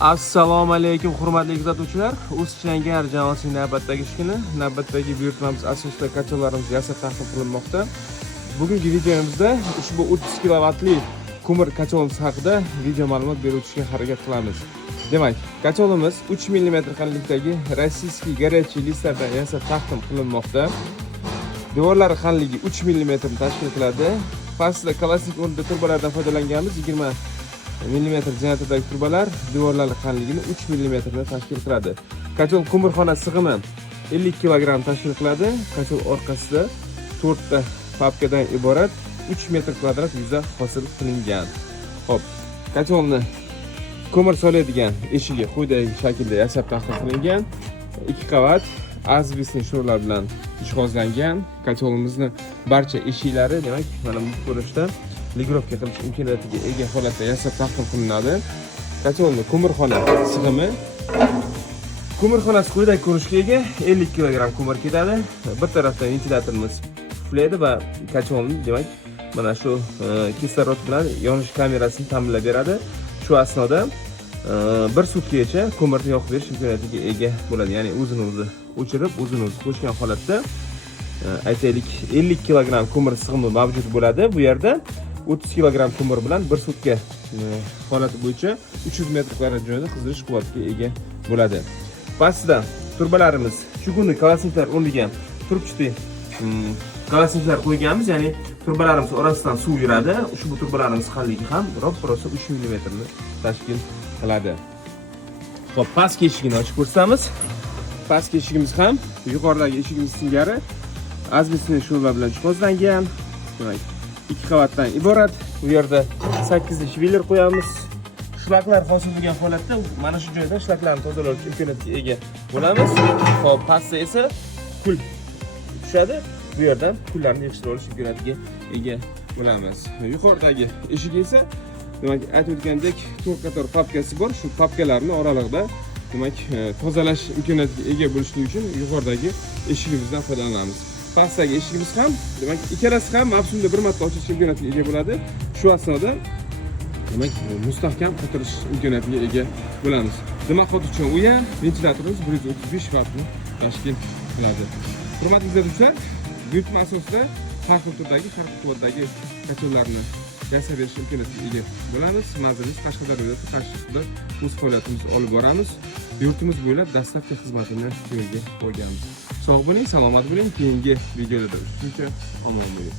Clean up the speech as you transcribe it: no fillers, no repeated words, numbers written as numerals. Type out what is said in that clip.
Assalomu alaykum hurmatli kuzatuvchilar. O'zchangar jamoasining navbatdagi ishini, navbatdagi buyurtmamiz asosida kachallarimiz yasab taqdim qilinmoqda. Bugungi videomizda ushbu 30 kilovatli ko'mir kachalimiz haqida video ma'lumot berishga harakat qilamiz. Demak, kachalimiz 3 mm qalinlikdagi rossiyskiy горячий listlardan yasab taqdim qilinmoqda. Devorlari qalinligi 3 mm tashkil qiladi. Pastda klassik o'rnida turbalardan foydalanganmiz 20 mm diametrdagi turbalar devorlari qalinligini 3 mm tashkil qiladi. Kachol ko'mirxona sig'imi 50 kg tashkil qiladi. Kachol orqasida 4 ta papkadan iborat 3 metr kvadrat yuza hosil qilingan. Xo'p, kacholni ko'mir soladigan eshigi quyidagi shaklda yasab taqdim qilingan. 2 qavat azbestli sho'rlar bilan jihozlangan. Kacholimizni barcha eshiklari, demak, mana bu ko'rinishda ligirovka qilish imkoniyatiga ega holatda yasab taqdim qilinadi. Kacholni ko'mirxona sig'imi ko'mirxonasi quyidagi ko'rinishga ega 50 kg ko'mir ketadi. Bir tarafdan ventilyatorimiz puflaydi va kacholni, demak, mana shu kislorod bilan yonish kamerasini ta'minlab beradi. Shu asnoda bir sutkagacha ko'mirni yoqib berish imkoniyatiga ega bo'ladi. Ya'ni o'zini-o'zi o'chirib, o'zini-o'zi qo'shgan holatda aytaylik 50 kg ko'mir sig'imi mavjud bo'ladi. Bu yerda 30 kg ko'mir bilan bir sutka holati bo'yicha 300 metr kvadrat joyda qizdirish quvvatiga ega bo'ladi. Pastda turbalarimiz chugunli kolosniklar o'rniga trubchатый kolosniklar qo'yganmiz, ya'ni turbalarimiz orasidan suv yuradi. Ushbu turbalarimiz qalinligi ham ro'porosa 3 mm ni tashkil qiladi. Xo'p, pastki eshigini ochib ko'rsatamiz. Pastki eshigimiz ham yuqoridagi eshigimiz singari azbestli sho'rlar bilan jihozlangan. Demak, 2 qavatdan iborat. Bu yerda 8 ta shviler qo'yamiz. Shlaklar hosil bo'lgan holatda mana shu joyda shlaklarni tozalash imkoniyatiga ega bo'lamiz. Xo'p, pastda esa kul tushadi. Bu yerdan kullarni yig'ishtirib olish imkoniyatiga ega bo'lamiz. Yuqoridagi eshik esa, demak, aytib o'tgandek, 4 qator papkasi bor. Shu papkalarni oralig'ida, demak, tozalash imkoniyatiga ega bo'lishligi uchun yuqoridagi eshigimizdan foydalanamiz. Pastdagi eshigimiz ham, demak, ikkalasi ham mavsumda bir marta ochish imkoniyatiga ega bo'ladi. Shu asnoda, demak, mustahkam o'tirish imkoniyatiga ega bo'lamiz. Demak, xotirjam uya, ventilyatorimiz 135 vatni tashkil qiladi. Hurmatli kuzatuvchilar, buyurtma asosida har xil turdagi, har xil quvvatdagi kachollarni yasab berish imkoniyatiga ega bo'lamiz. Manzilimiz Qashqadaryoda, Qarshida o'z faoliyatimizni olib boramiz. Yurtimiz bo'ylab dastlabki xizmatini yo'lga qo'yganmiz. Sog' bo'ling, salomat bo'ling. Keyingi videolarda uchrashguncha omon bo'ling.